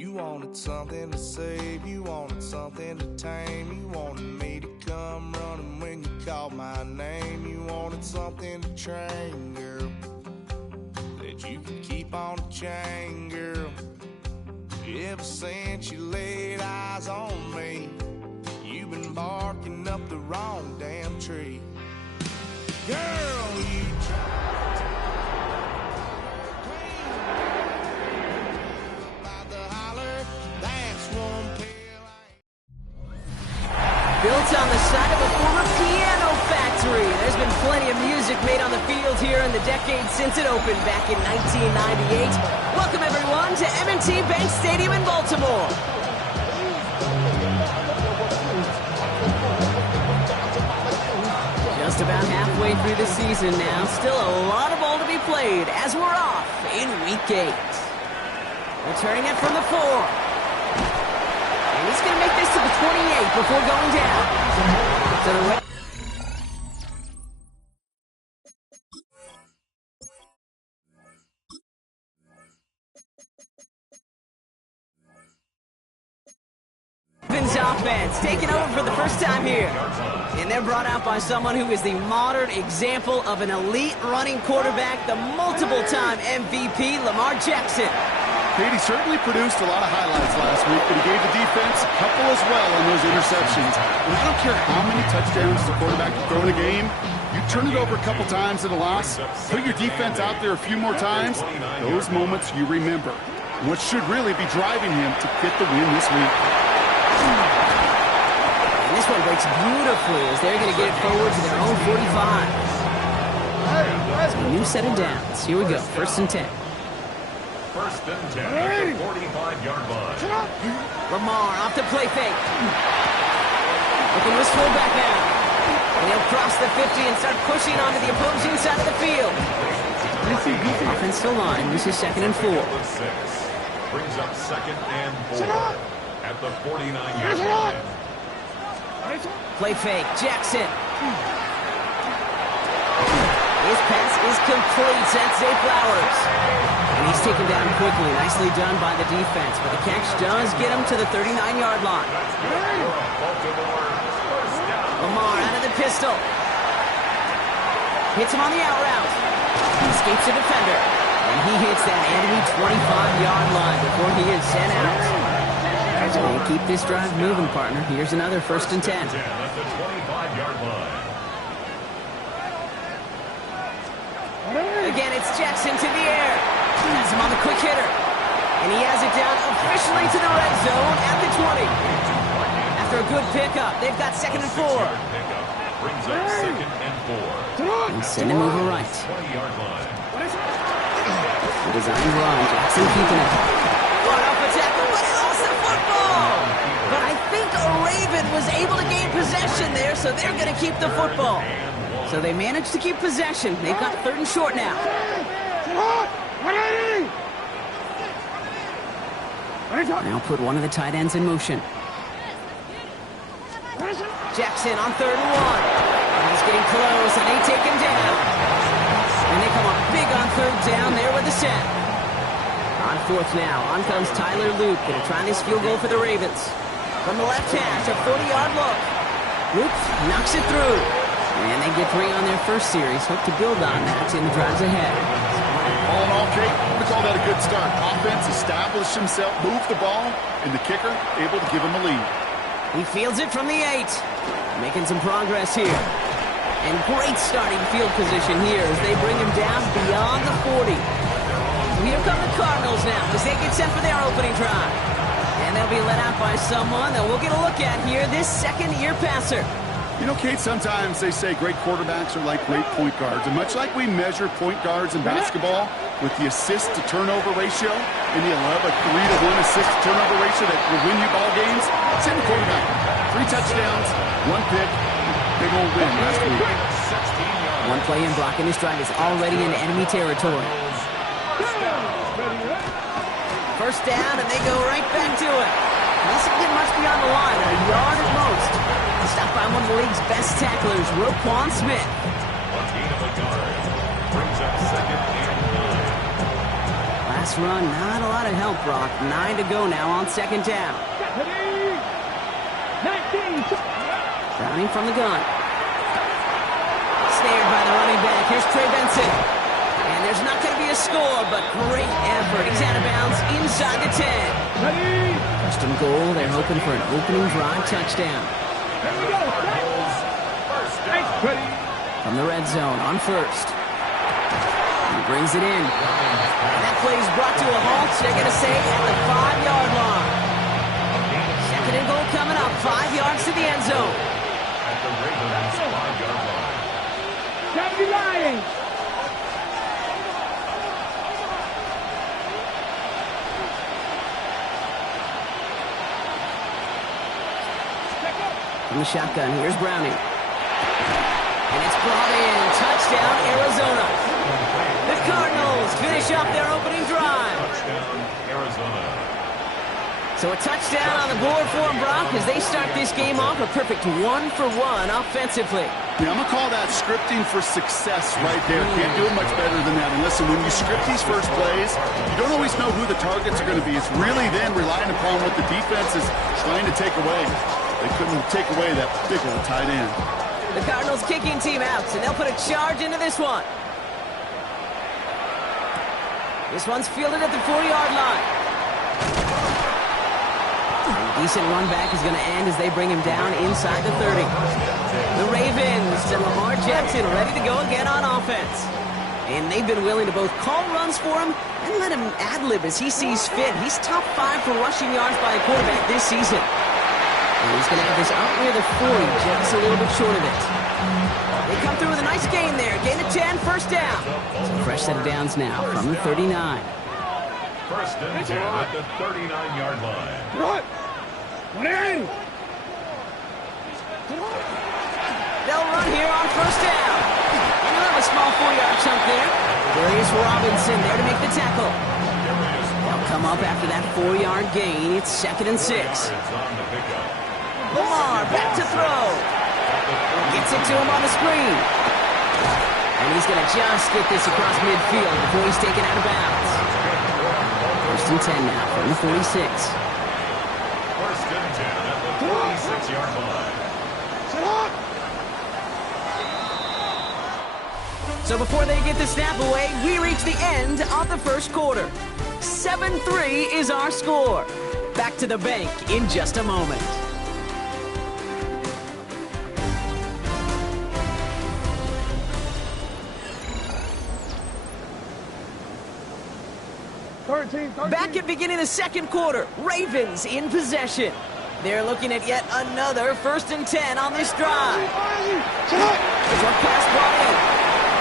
You wanted something to save, you wanted something to tame. You wanted me to come running when you called my name. You wanted something to train, girl, that you could keep on the chain, girl. Ever since you laid eyes on me, you've been barking up the wrong damn tree. Girl, you tried to about the holler, that's one pill Built on the side of a former piano factory, there's been plenty of music made on the field here in the decade since it opened back in 1998. Welcome everyone to M&T Bank Stadium in Baltimore. Just about halfway through the season now, still a lot of ball to be played as we're off in Week 8. Returning it from the 4. And he's going to make this to the 28 before going down. To the right. Offense taking over for the first time here. And they're brought out by someone who is the modern example of an elite running quarterback, the multiple-time MVP, Lamar Jackson. He certainly produced a lot of highlights last week, but he gave the defense a couple as well on those interceptions. And I don't care how many touchdowns the quarterback can throw in a game, you turn it over a couple times in a loss, put your defense out there a few more times, those moments you remember. What should really be driving him to get the win this week. And this one breaks beautifully as they're going to get it forward to their own 45. So a new set of downs. Here we go. 1st and 10. 1st and 10 at the 45-yard line. Lamar off the play fake. Looking to his fullback now. And he'll cross the 50 and start pushing onto the opposing side of the field. Offensive line. This is 2nd and 4. Brings up 2nd and 4 at the 49-yard line. Play fake. Jackson. His pass is complete. That's Zay Flowers. And he's taken down quickly. Nicely done by the defense. But the catch does get him to the 39-yard line. Lamar out of the pistol. Hits him on the out route. Escapes the defender. And he hits that enemy 25-yard line before he is sent out. So we'll keep this drive moving, partner. Here's another 1st and 10. At the 25-yard line. Again, it's Jackson to the air. Has him on the quick hitter. And he has it down officially to the red zone at the 20. After a good pickup, they've got 2nd and 4. Brings up 2nd and 4. And send him over right. 20-yard line. The design run, Jackson keeping it. Brought off a tackle, but he lost the football. But I think a Raven was able to gain possession there, so they're going to keep the football. So they managed to keep possession. They've got 3rd and short now. Now put one of the tight ends in motion. Jackson on 3rd and 1. He's getting close, and they take him down. And they come up big on 3rd down there with the set. On 4th now, on comes Tyler Luke. Going to try this field goal for the Ravens. From the left hash, a 40-yard look. Luke knocks it through. And they get 3 on their first series. Hope to build on that in the drives ahead. All in all, Kate, I'm going to call that a good start. Offense established himself, moved the ball, and the kicker able to give him a lead. He fields it from the 8. Making some progress here. And great starting field position here as they bring him down beyond the 40. So here come the Cardinals now as they get set for their opening drive. And they'll be led out by someone that we'll get a look at here, this second-year passer. You know, Kate, sometimes they say great quarterbacks are like great point guards. And much like we measure point guards in basketball with the assist-to-turnover ratio, and you love a 3-to-1 assist-to-turnover ratio that will win you ball games, same with quarterback. 3 touchdowns, 1 pick, big old win last week. One play in blocking his drive is already in enemy territory. 1st down, and they go right back to it. This will get much beyond the line, a yard at most. Stopped by one of the league's best tacklers, Roquan Smith. A gain of a yard. Brings up 2nd and 9. Last run, not a lot of help, Brock. 9 to go now on second down. 19. Browning from the gun. Snared by the running back. Here's Trey Benson. And there's not going to be a score, but great effort. He's out of bounds inside the 10. First and goal. They're hoping for an opening drive touchdown. Here we go. Ready. From the red zone on first. He brings it in. And that play is brought to a halt. They're going to say at the 5-yard line. Second and goal coming up. 5 yards to the end zone. At the Ravens 5-yard line. County Lions. From the shotgun, here's Browning. And it's brought in. Touchdown, Arizona. The Cardinals finish up their opening drive. Touchdown, Arizona. So a touchdown on the board for them, Brock, as they start this game off a perfect 1-for-1 offensively. Yeah, I'm going to call that scripting for success right there. Can't do it much better than that. And listen, when you script these first plays, you don't always know who the targets are going to be. It's really then relying upon what the defense is trying to take away. They couldn't take away that big old tight end. The Cardinals kicking team out, and they'll put a charge into this one. This one's fielded at the 4-yard line. A decent run back is going to end as they bring him down inside the 30. The Ravens and Lamar Jackson ready to go again on offense. And they've been willing to both call runs for him and let him ad-lib as he sees fit. He's top 5 for rushing yards by a quarterback this season. And he's going to have this out near the 40, just a little bit short of it. They come through with a nice gain there. Gain of 10, first down. So fresh set of downs now from the 39. First and 10 at the 39-yard line. What? Ready. They'll run here on first down. And they'll have a small 4-yard chunk there. Darius Robinson there to make the tackle. They'll come up after that 4-yard gain. It's second and 6. It's on the pickup. Lamar back to throw. Gets it to him on the screen. And he's going to just get this across midfield before he's taken out of bounds. First and 10 now from the 46. First and 10 at the 46-yard line. Sit up. So before they get the snap away, we reach the end of the first quarter. 7-3 is our score. Back to the bank in just a moment. Back at beginning of the second quarter, Ravens in possession. They're looking at yet another first and 10 on this drive. Short pass brought in.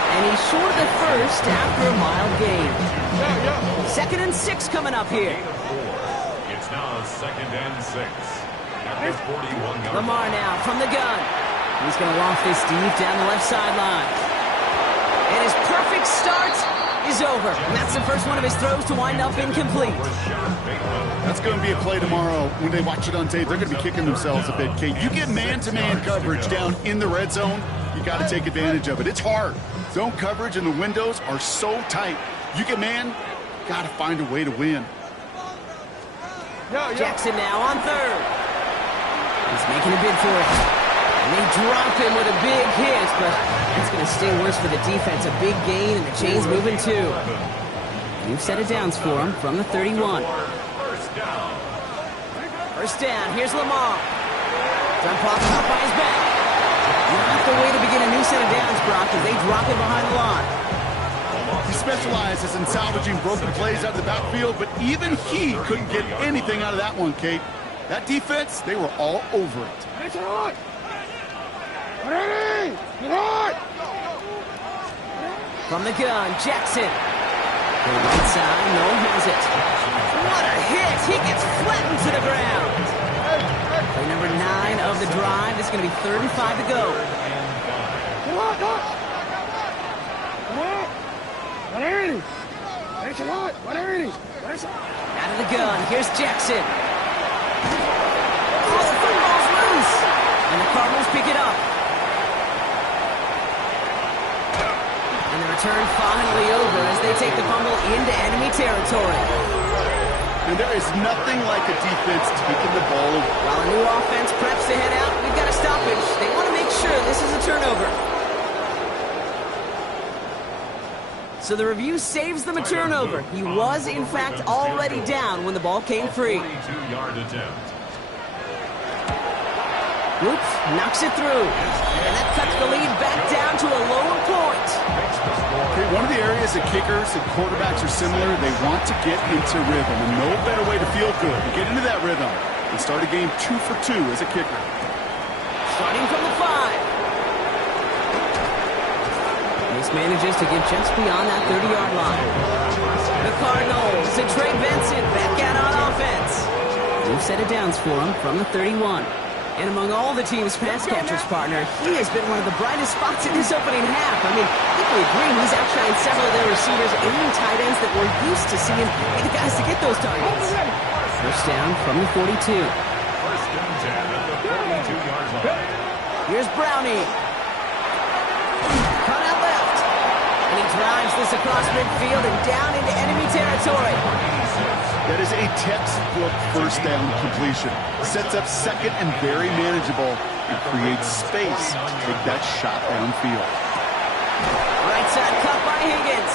And he's short of the first after a mild gain. Second and 6 coming up here. It's now second and 6 at the 41-yard line. Lamar now from the gun. He's going to loft this deep down the left sideline. And his perfect start is over. And that's the first one of his throws to wind up incomplete. That's going to be a play tomorrow. When they watch it on tape, they're going to be kicking themselves a bit, Kate. You get man-to-man coverage down in the red zone, you got to take advantage of it. It's hard. Zone coverage and the windows are so tight. You get man, got to find a way to win. Jackson now on third. He's making a bid for it. And they drop him with a big hit, but that's going to stay worse for the defense. A big gain, and the chain's moving too. New set of downs for him from the 31. First down, here's Lamar. Done popping up by his back. Not the way to begin a new set of downs, Brock, as they drop him behind the line. He specializes in salvaging broken plays out of the backfield, but even he couldn't get anything out of that one, Kate. That defense, they were all over it. From the gun, Jackson. To the right side, no one has it. What a hit! He gets flattened to the ground. Play number 9 of the drive. It's going to be 3rd and 5 to go. Out of the gun, here's Jackson. Oh, the football's loose! And the Cardinals pick it up. And the return finally over as they take the fumble into enemy territory. And there is nothing like a defense taking the ball away. While a new offense preps to head out, we've got a stoppage. They want to make sure this is a turnover. So the review saves them a turnover. He was, in fact, already down when the ball came free. 42-yard attempt. Oops, knocks it through. And that cuts the lead back down to a lower point. Okay, one of the areas that kickers and quarterbacks are similar, they want to get into rhythm. And no better way to feel good to get into that rhythm and start a game 2 for 2 as a kicker. Starting from the 5. This manages to get just beyond that 30-yard line. The Cardinals and Trey Benson back out on offense. New set of downs for him from the 31. And among all the team's pass catchers, partner, he has been one of the brightest spots in this opening half. I mean, people agree he's outshined several of their receivers and tight ends that we're used to seeing be the guys to get those targets. First down from the 42. First and 10 at the 42-yard line. Here's Brownie. Cut out left. And he drives this across midfield and down into enemy territory. That is a textbook first down completion. Sets up second and very manageable and creates space to take that shot downfield. Right side cut by Higgins.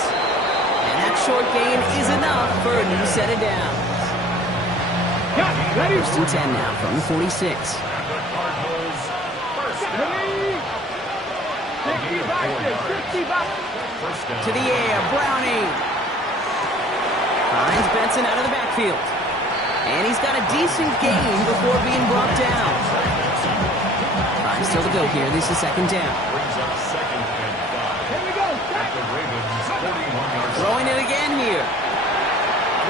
And that short gain is enough for a new set of downs. Ready? First and 10 now from the 46. The Cardinals first down. Ready? 60 back there, 60 back. First down. To the air, Browning. Finds Benson out of the backfield. And he's got a decent gain before being brought down. Time still to go here. This is second down. Brings up second and 5. Here we go. At the Ravens' 41-yard line. Throwing it again here.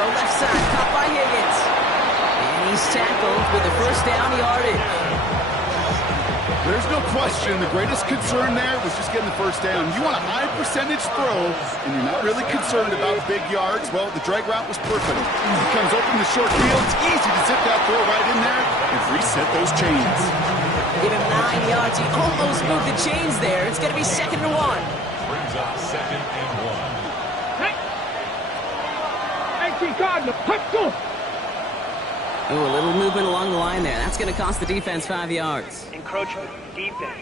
Throw left side, caught by Higgins. And he's tackled with the first down yardage. There's no question the greatest concern there was just getting the first down. You want a high percentage throw, and you're not really concerned about big yards. Well, the drag route was perfect. He comes open the short field. It's easy to zip that throw right in there and reset those chains. Give him 9 yards. He almost moved the chains there. It's going to be second and 1. Brings up second and 1. Hey! Hey, Cardinal, let's go! Ooh, a little movement along the line there. That's going to cost the defense 5 yards. Encroachment defense.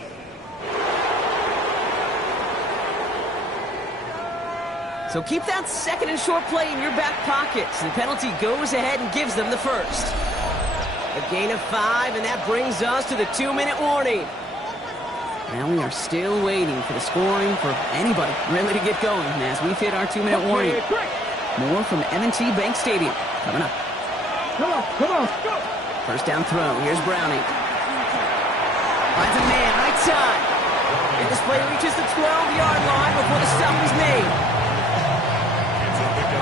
So keep that second and short play in your back pocket. So the penalty goes ahead and gives them the first. A gain of 5, and that brings us to the 2-minute warning. Now we are still waiting for the scoring for anybody really to get going as we've hit our 2-minute warning. More from M&T Bank Stadium coming up. Come on, come on, go! First down throw. Here's Browning. Finds a man, right side. And this play reaches the 12-yard line before the stop is made.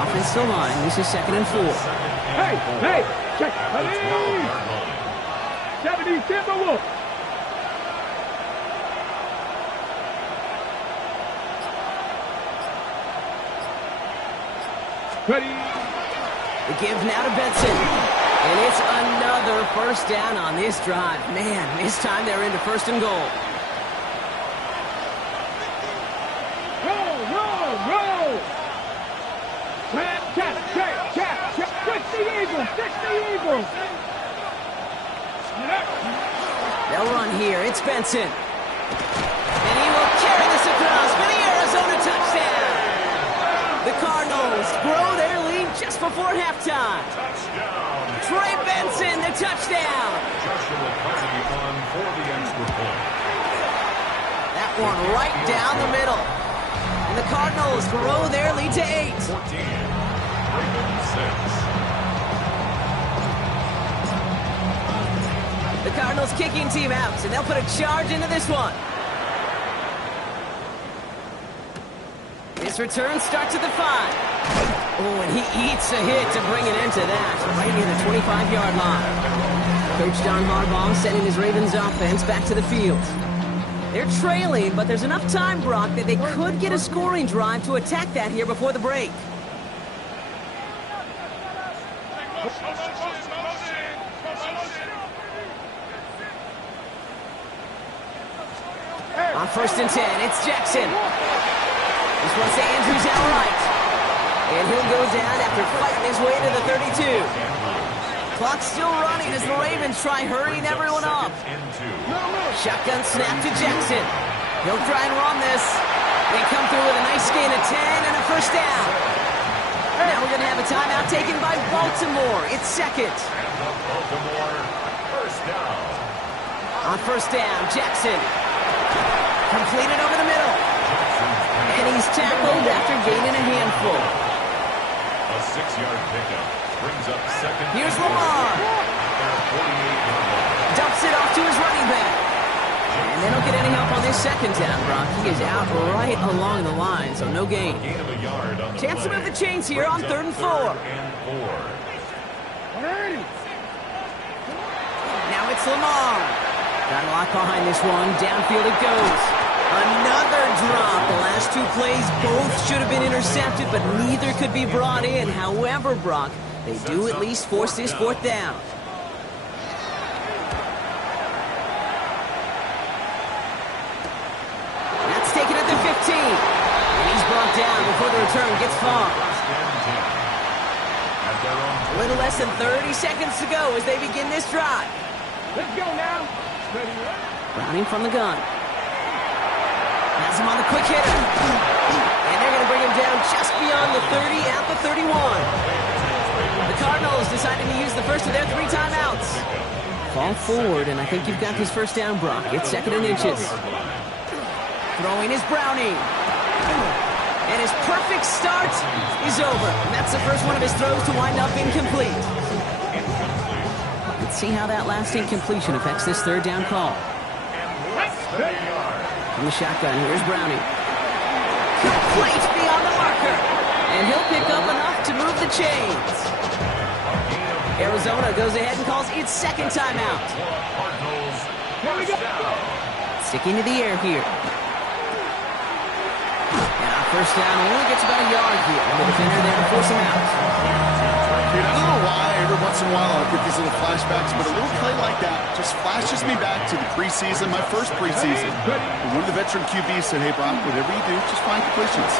Offensive line. This is second and 4. Hey, hey, check, ready? 70 Timberwolves. Ready? The give now to Benson. And it's another first down on this drive. Man, this time they're into first and goal. Roll, roll, roll! Check, fix the Eagles, fix the Eagles! They'll run here. It's Benson. And he will carry this across for the Arizona touchdown. The Cardinals grow their lead just before halftime. Touchdown. Trey Benson, the touchdown. Joshua Carney on for the extra point. That one right down the middle. And the Cardinals grow their lead to 8. 14. Ravens 6. The Cardinals kicking team out, and they'll put a charge into this one. His return starts at the 5. Oh, and he eats a hit to bring an end to that, right near the 25-yard line. Coach John Harbaugh sending his Ravens offense back to the field. They're trailing, but there's enough time, Brock, that they could get a scoring drive to attack that here before the break. On first and 10, it's Jackson. This one's to Andrews outright. And he'll go down after fighting his way to the 32. Clock's still running as the Ravens try hurrying everyone up. Shotgun snap to Jackson. He'll try and run this. They come through with a nice gain of 10 and a first down. Now we're going to have a timeout taken by Baltimore. It's second. Baltimore, first down. On first down, Jackson. Completed over the middle. And he's tackled after gaining a handful. A 6-yard pickup brings up second. Here's Lamar. Dumps it off to his running back. And they don't get any help on this second down, Brock. He is out right along the line, so no gain. Gain of a yard on the Chance to play. move the chains here on Brings up 3rd and 4. Now it's Lamar. Got a lot behind this one. Downfield it goes. Another drop. The last two plays both should have been intercepted, but neither could be brought in. However, Brock, they do at least force this 4th down. That's taken at the 15. And he's brought down before the return gets far. A little less than 30 seconds to go as they begin this drive. Let's go now. Ready, Browning from the gun. Has him on the quick hitter. And they're going to bring him down just beyond the 30 at the 31. The Cardinals decided to use the first of their 3 timeouts. Fall forward, and I think you've got this first down, Brock. It's 2nd and inches. Throwing is Browning. And his perfect start is over. And that's the first one of his throws to wind up incomplete. Let's see how that last incompletion affects this 3rd down call. From the shotgun, here's Browning. Complete beyond the marker. And he'll pick up enough to move the chains. Arizona goes ahead and calls its 2nd timeout. Sticking to the air here. And our first down only gets about a yard here. And the defender there to force him out. Dude, I don't know why every once in a while I'll get these little flashbacks, but a little play like that just flashes me back to the preseason, my first preseason. And one of the veteran QBs said, hey, Brock, whatever you do, just find completions.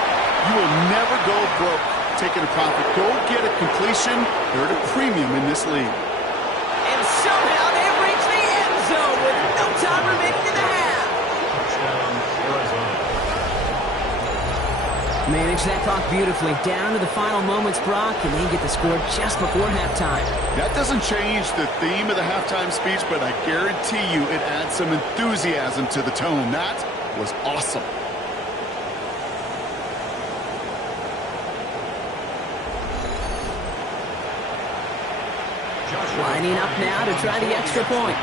You will never go broke taking a profit. Go get a completion. They're at a premium in this league. And somehow they've reached the end zone with no time remaining in the half. Manage that clock beautifully. Down to the final moments, Brock, and they get the score just before halftime. That doesn't change the theme of the halftime speech, but I guarantee you it adds some enthusiasm to the tone. That was awesome. Lining up now to try the extra point.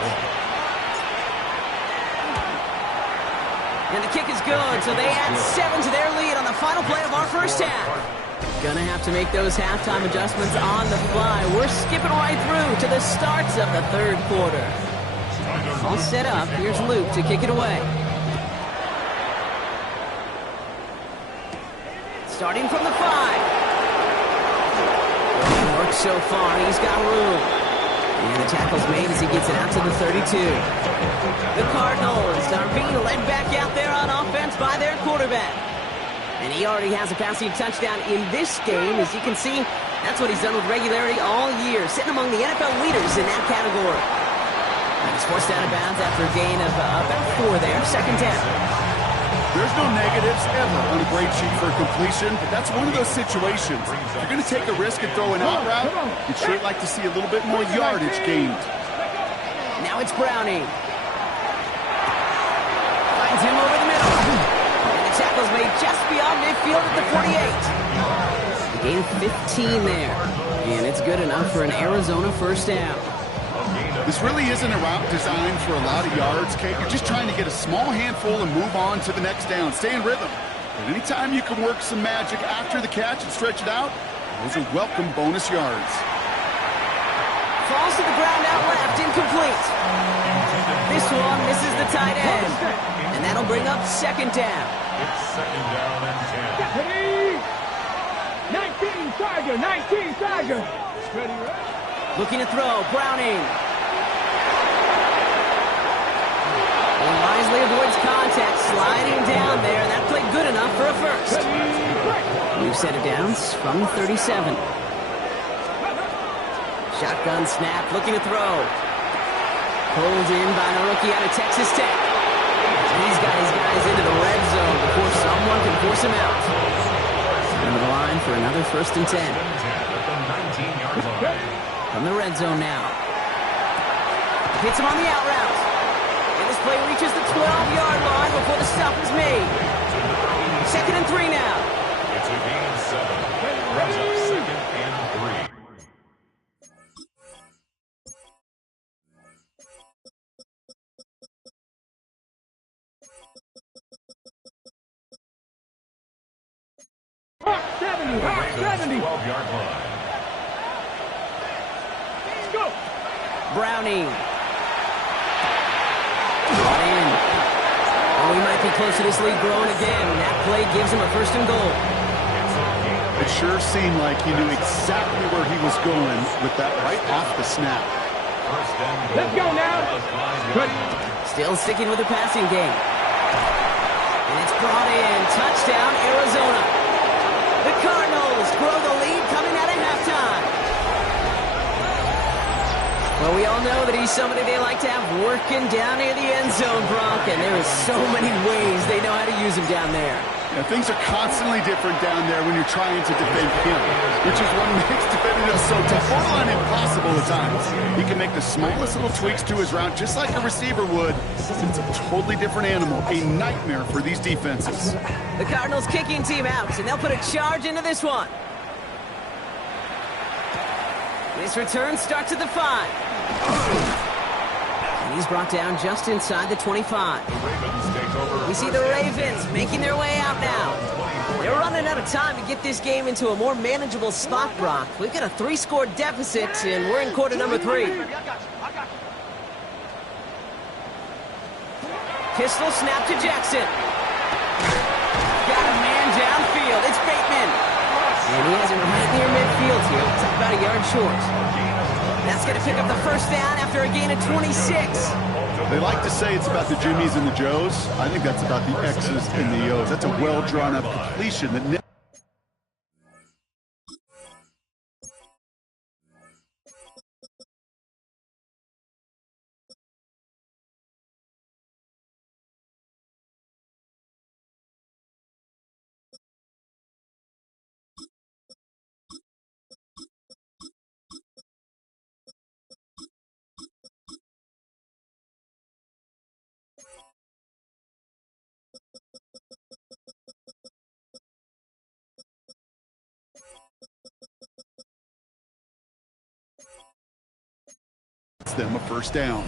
And the kick is good, so they add 7 to their lead on the final play of our first half. Gonna have to make those halftime adjustments on the fly. We're skipping right through to the starts of the 3rd quarter. All set up. Here's Luke to kick it away. Starting from the 5. Works so far. He's got room. And the tackle's made as he gets it out to the 32. The Cardinals are being led back out there on offense by their quarterback. And he already has a passing touchdown in this game. As you can see, that's what he's done with regularity all year, sitting among the NFL leaders in that category. And he's forced out of bounds after a gain of about 4 there, 2nd down. There's no negatives ever on a great sheet for completion, but that's one of those situations. If you're going to take a risk and throw an out route, you'd sure like to see a little bit more yardage gained. Now it's Browning. Finds him over the middle. And the tackle's made just beyond midfield at the 48. Gain of 15 there. And it's good enough for an Arizona first down. This really isn't a route designed for a lot of yards, Kate. You're just trying to get a small handful and move on to the next down. Stay in rhythm. But anytime you can work some magic after the catch and stretch it out, those are welcome bonus yards. Falls to the ground out left, incomplete. This one misses the tight end. And that'll bring up 2nd down. It's 2nd down and 10. 19 Tiger, 19 Tiger. Ready, right? Looking to throw, Browning. He wisely avoids contact, sliding down there, and that played good enough for a first. New set of downs from the 37. Shotgun snap, looking to throw. Pulled in by the rookie out of Texas Tech. He's got his guys into the red zone before someone can force him out. Into the line for another 1st and 10. From the red zone now. Hits him on the out route. And this play reaches the 12-yard line before the stop is made. 2nd and 3 now. It's a gain of 7. Brings up 2nd and 3. The Ravens 12-yard line. Let's go. Browning. Brought in. Oh, he might be close to this lead growing again. That play gives him a 1st and goal. It sure seemed like he knew exactly where he was going with that right off the snap. Let's go now. Good. Still sticking with the passing game. And it's brought in. Touchdown, Arizona. The Cardinals grow the lead coming out of halftime. Well, we all know that he's somebody they like to have working down near the end zone, Brock, and there is so many ways they know how to use him down there. Yeah, things are constantly different down there when you're trying to defend him, which is what makes defending him so tough, borderline impossible at times. He can make the smallest little tweaks to his route just like a receiver would. It's a totally different animal, a nightmare for these defenses. The Cardinals kicking team out, and they'll put a charge into this one. This return starts at the 5. And he's brought down just inside the 25. We see the Ravens making their way out now. They're running out of time to get this game into a more manageable spot, Brock. We've got a 3-score deficit, and we're in quarter number 3. Pistol snap to Jackson. Got a man downfield. It's Bateman. And he has it right near midfield here. It's about a yard short. That's going to pick up the 1st down after a gain of 26. They like to say it's about the Jimmies and the Joes. I think that's about the X's and the O's. That's a well-drawn-up completion that... them a 1st down.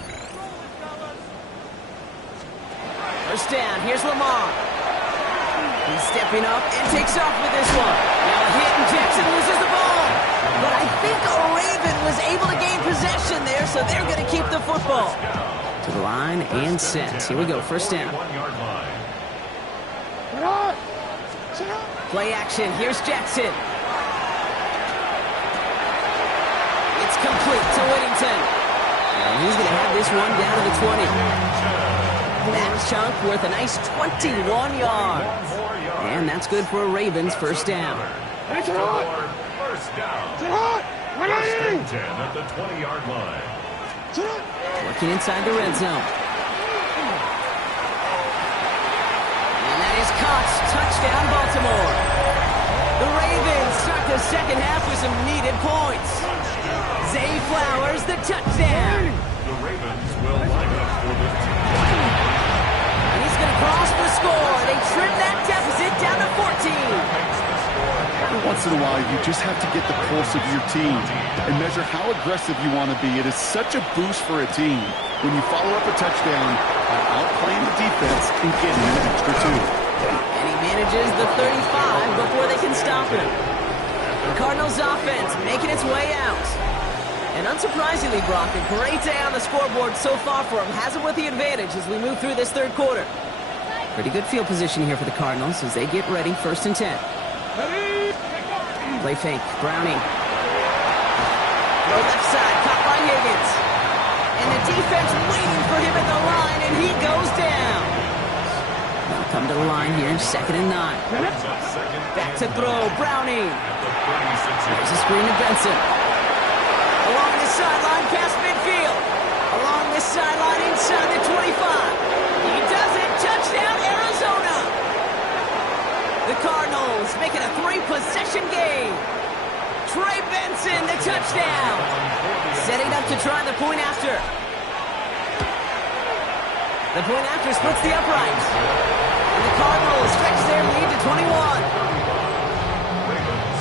1st down. Here's Lamar. He's stepping up and takes off with this one. Now a hit and Jackson loses the ball. But I think Raven was able to gain possession there, so they're going to keep the football. To the line and set. Here we go. 1st down. Play action. Here's Jackson. It's complete to Whittington. And he's going to have this one down to the 20. That chunk worth a nice 21 yards. And that's good for a Ravens 1st down. First down. 1st and 10 at the 20-yard line. Working inside the red zone. And that is caught. Touchdown, Baltimore. The Ravens start the 2nd half with some needed points. Zay Flowers, the touchdown. The Ravens will line up for the And he's going to cross the score. They trim that deficit down to 14. Every once in a while, you just have to get the pulse of your team and measure how aggressive you want to be. It is such a boost for a team when you follow up a touchdown by outplaying the defense and getting an extra 2. And he manages the 35 before they can stop him. The Cardinals offense making its way out. And unsurprisingly, Brock, a great day on the scoreboard so far for him. Has him with the advantage as we move through this 3rd quarter. Pretty good field position here for the Cardinals as they get ready. 1st and 10. Play fake. Browning. Throw left side. Caught by Higgins. And the defense waiting for him at the line, and he goes down. They'll come to the line here, 2nd and 9. Back to throw, Browning. There's a screen to Benson. Along the sideline, past midfield. Along this sideline, inside the 25. He does it, touchdown, Arizona. The Cardinals make it a 3-possession game. Trey Benson, the touchdown. Setting up to try the point after. The point after splits the uprights. And the Cardinals stretch their lead to 21. Ravens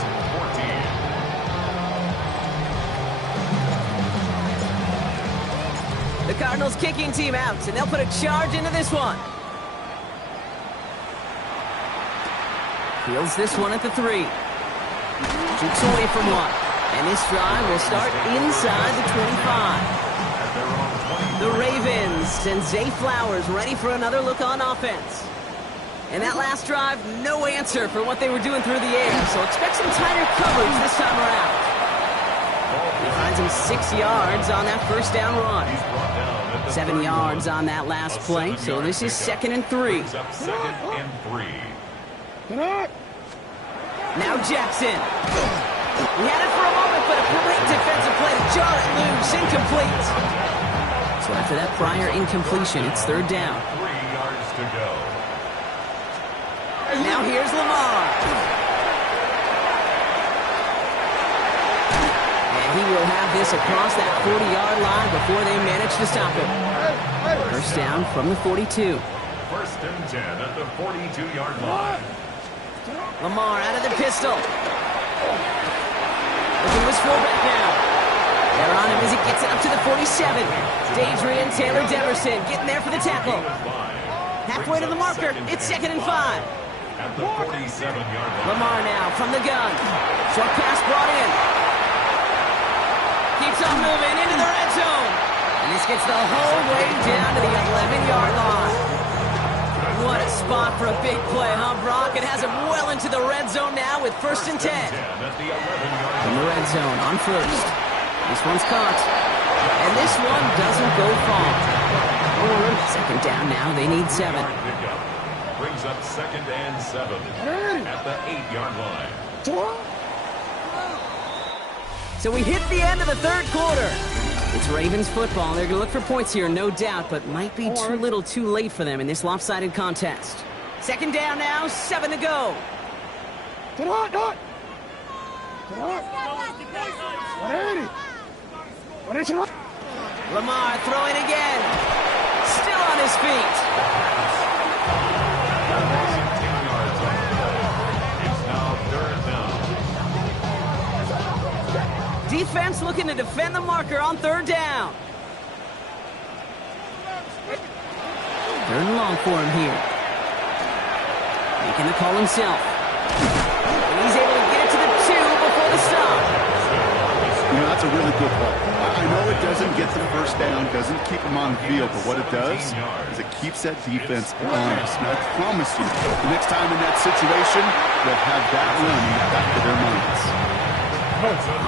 14. The Cardinals kicking team out, and they'll put a charge into this one. Fields this one at the 3. Jukes away from one. And this drive will start inside the 25. The Ravens send Zay Flowers ready for another look on offense. And that last drive, no answer for what they were doing through the air, so expect some tighter coverage this time around. He finds him 6 yards on that first down run. 7 yards on that last play, so this is 2nd and 3. Second and 3. Now Jackson. He had it for a moment, but a great defensive play to jar it loose, incomplete. So after that prior incompletion, it's 3rd down. 3 yards to go. Now here's Lamar. And he will have this across that 40-yard line before they manage to stop him. First down from the 42. 1st and 10 at the 42-yard line. Lamar out of the pistol. Looking to his fullback now. They're on him as he gets it up to the 47. Adrian Taylor Deverson getting there for the tackle. Halfway to the marker. It's 2nd and 5. At the 47-yard line. Lamar now from the gun. Short pass brought in. Keeps on moving into the red zone. And this gets the whole way down to the 11-yard line. What a spot for a big play, huh, Brock? It has him well into the red zone now with 1st and 10. From the red zone on 1st. This one's caught. And this one doesn't go far. 2nd down now. They need 7. Brings up 2nd and 7 at the 8-yard line. So we hit the end of the 3rd quarter. It's Ravens football. They're going to look for points here, no doubt, but might be too little too late for them in this lopsided contest. 2nd down now, 7 to go. Lamar throwing again. Still on his feet. It's now 3rd down. Defense looking to defend the marker on 3rd down. 3rd and long for him here. Making the call himself. And he's able to get it to the 2 before the stop. That's a really good play. I know it doesn't get the first down, doesn't keep them on the field, but what it does is it keeps that defense honest. And I promise you, the next time in that situation, they'll have that run in the back of their minds.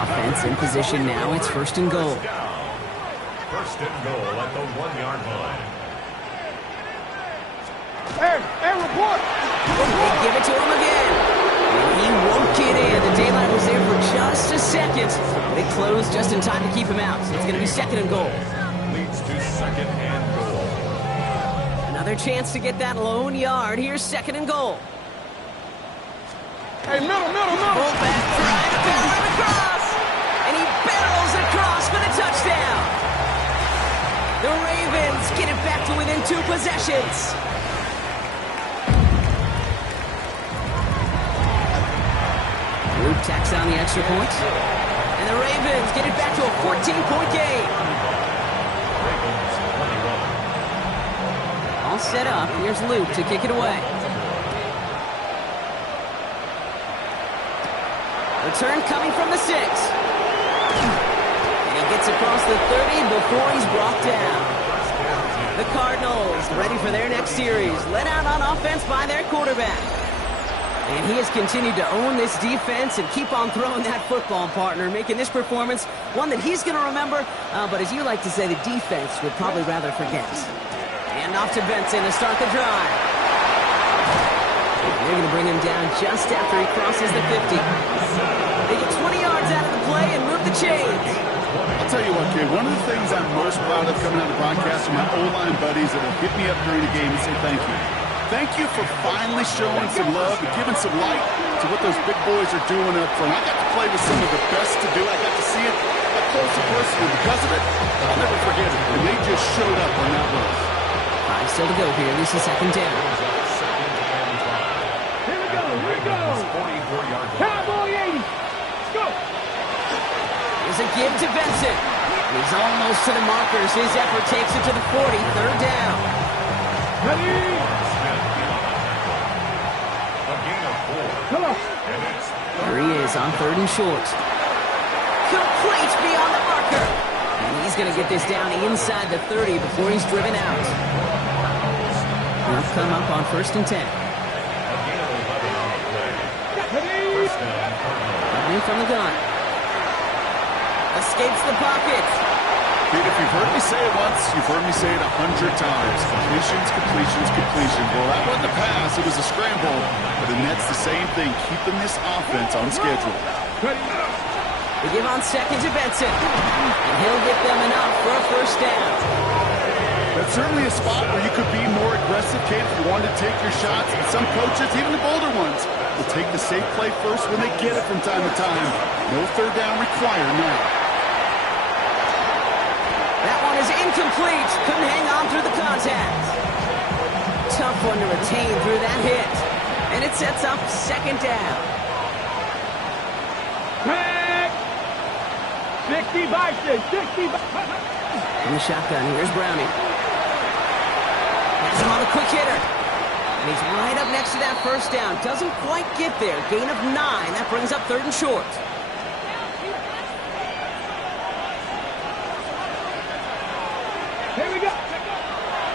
Offense in position now. It's 1st and goal. 1st and goal at the 1-yard line. Hey, report! They give it to him again. And he won't get in. The daylight was there for just a second. They closed just in time to keep him out. It's going to be 2nd and goal. Leads to 2nd and goal. Another chance to get that lone yard. Here's 2nd and goal. Hey, middle! Fullback trying to barrel it across. And he barrels across for the touchdown. The Ravens get it back to within 2 possessions. Luke tacks on the extra point. And the Ravens get it back to a 14-point game. Ravens 21. All set up. Here's Luke to kick it away. Return coming from the 6. And he gets across the 30 before he's brought down. The Cardinals ready for their next series. Led out on offense by their quarterback. And he has continued to own this defense and keep on throwing that football, partner, making this performance one that he's going to remember, but as you like to say, the defense would probably rather forget. And off to Benson to start the drive. They're going to bring him down just after he crosses the 50. They get 20 yards out of the play and move the chains. I'll tell you what, kid, one of the things I'm most proud of coming out of the broadcast are my O-line buddies that will hit me up during the game and say thank you. Thank you for finally showing some love and giving some light to what those big boys are doing up front. I got to play with some of the best to do. I got to see it up close and personal. Because of it, I'll never forget it. And they just showed up on that run. 5 still to go here. This is second down. Here we go. 44-yard line. Cowboy 80. Go. Here's a give to Benson. He's almost to the markers. His effort takes it to the 40. Third down. Ready. A gain of 4. Come on. And it's Here he is on third and short. Complete beyond the marker. And he's going to get this down inside the 30 before he's driven out. He'll come up on first and 10. a gain of 11 on the play. Ready. First down, Cardinals. Coming from the gun. Escapes the pocket. Dude, if you've heard me say it once, you've heard me say it 100 times. Completions, completions, completions. Well, that wasn't a pass. It was a scramble. But the Nets, the same thing, keeping this offense on schedule. Ready. They give on second to Benson. And he'll get them enough for a first down. That's certainly a spot where you could be more aggressive, kid, if you wanted to take your shots. And some coaches, even the bolder ones, will take the safe play first when they get it from time to time. No third down required now. That one is incomplete. Couldn't hang on through the contact. Tough one to retain through that hit. And it sets up second down. Back. 60 Bison. 60 In the shotgun, here's Browning. Has him on the quick hitter. And he's right up next to that first down. Doesn't quite get there. Gain of 9. That brings up third and short. Here we go.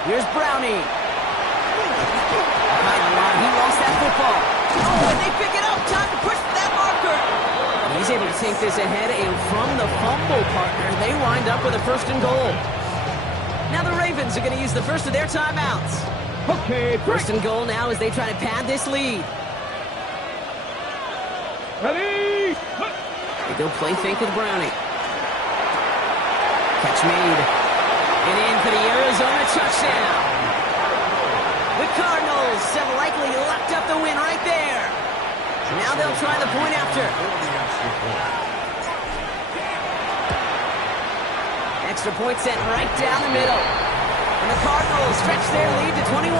Here's Browning. Behind the line, he lost that football. Oh, and they pick it up. Time to push that marker. And he's able to take this ahead, and from the fumble, partner, they wind up with a first and goal. Now the Ravens are going to use the first of their timeouts. Okay. First and goal now as they try to pad this lead. Ready. They go play fake with Browning. Catch made. And in for the Arizona touchdown. The Cardinals have likely locked up the win right there. Now they'll try the point after. Extra point sent right down the middle. And the Cardinals stretch their lead to 21.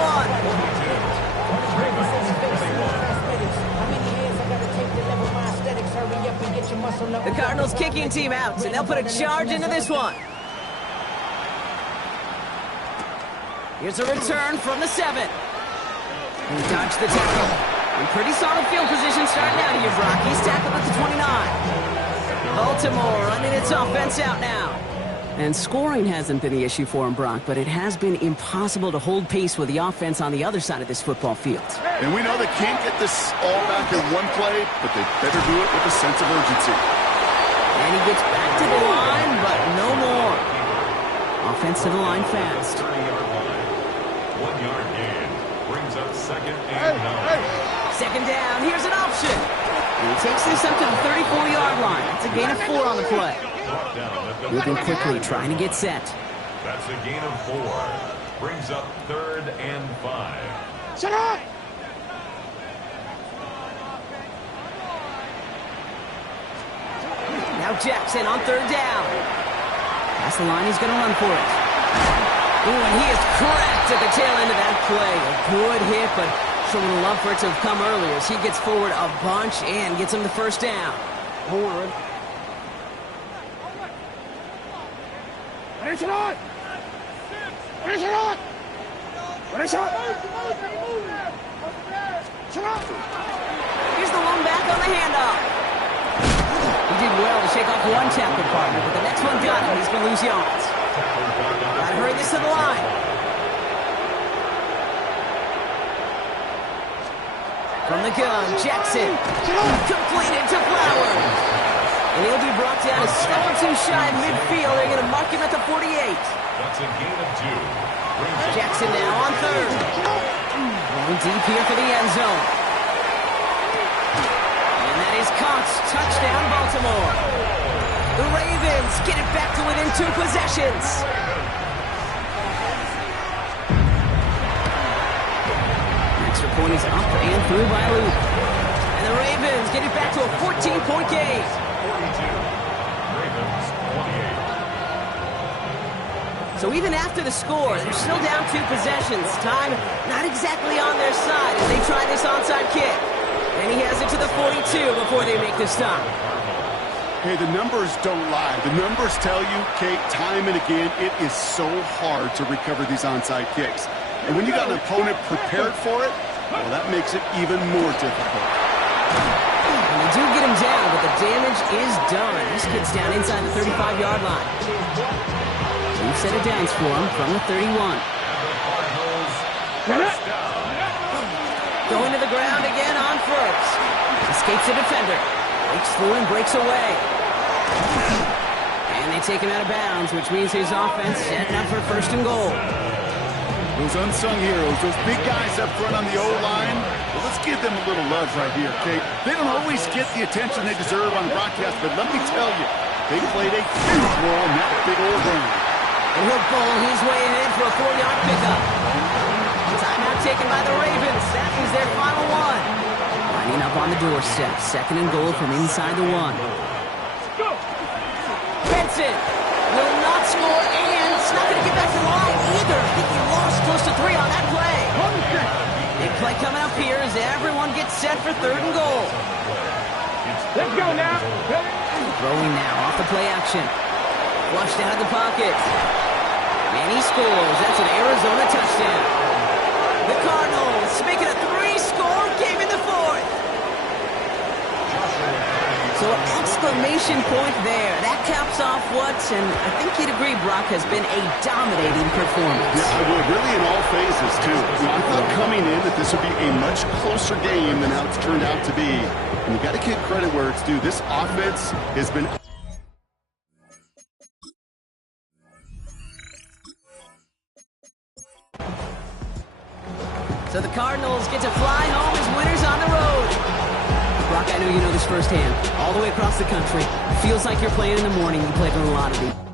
The Cardinals kicking team out, and they'll put a charge into this one. Here's a return from the 7. And he dodged the tackle. In pretty solid field position starting out here, Brock. He's tackled at the 29. Baltimore running its offense out now. And scoring hasn't been the issue for him, Brock, but it has been impossible to hold pace with the offense on the other side of this football field. And we know they can't get this all back in one play, but they better do it with a sense of urgency. And he gets back to the line, but no more. Offense to the line fast. 30-yard line. 1 yard gain. Brings up second and 9. Second down. Here's an option. And he takes this up to the 34-yard line. That's a gain of 4 on the play. Brought down at the Moving 40-yard quickly, line. trying to get set. That's a gain of 4. Brings up third and 5. Shut up. Now Jackson on third down. Past the line, he's going to run for it. Ooh, and he is cracked at the tail end of that play. A good hit, but sure would have loved for it to have come earlier as he gets forward a bunch and gets him the first down. Finish it on. Finish it on. Finish it on. Here's the one back on the handoff. He did well to shake off one tackle partner, but the next one got him. He's going to lose yards. Got to hurry this to the line. From the gun, Jackson. Completed to Flowers. And he'll be brought down a step or two shy of midfield. They're going to mark him at the 48. That's a gain of 2. Jackson now on third. Going deep here for the end zone. And that is Cox. Touchdown, Baltimore. The Ravens get it back to within 2 possessions. Extra point is up and through by Luke. And the Ravens get it back to a 14-point game. 42. Ravens 28. So even after the score, they're still down 2 possessions. Time not exactly on their side as they try this onside kick. And he has it to the 42 before they make the stop. Hey, the numbers don't lie. The numbers tell you, Kate, time and again, it is so hard to recover these onside kicks. And when you got an opponent prepared for it, well, that makes it even more difficult. And they do get him down, but the damage is done. This kid's down inside the 35-yard line. 2 set of downs for him from the 31. Going to the ground again on first. Escapes the defender. Breaks through and breaks away. And they take him out of bounds, which means his offense setting up for 1st and goal. Those unsung heroes, those big guys up front on the O-line, well, let's give them a little love right here, Kate. They don't always get the attention they deserve on broadcast, but let me tell you, they played a huge role in that big old game. And he'll bowl his way ahead for a 4-yard pickup. Timeout taken by the Ravens. That is their final one. Lining up on the doorstep. 2nd and goal from inside the 1. Benson will not score, and it's not going to get back to the line either. I think he lost close to 3 on that play. Big play coming up here as everyone gets set for 3rd and goal. Let's go now. Throwing now off the play action. Flushed out of the pocket. And he scores. That's an Arizona touchdown. The Cardinals make it a 3-score game in the 4th. So an exclamation point there. That caps off what, and I think you'd agree, Brock, has been a dominating performance. Yeah, I would. Really in all phases, too. You know, I thought coming in that this would be a much closer game than how it's turned out to be. And you got to give credit where it's due. This offense has been... So the Cardinals get to fly home as winners on the road. Brock, I know you know this firsthand. All the way across the country. Feels like you're playing in the morning. You played in a lot of these.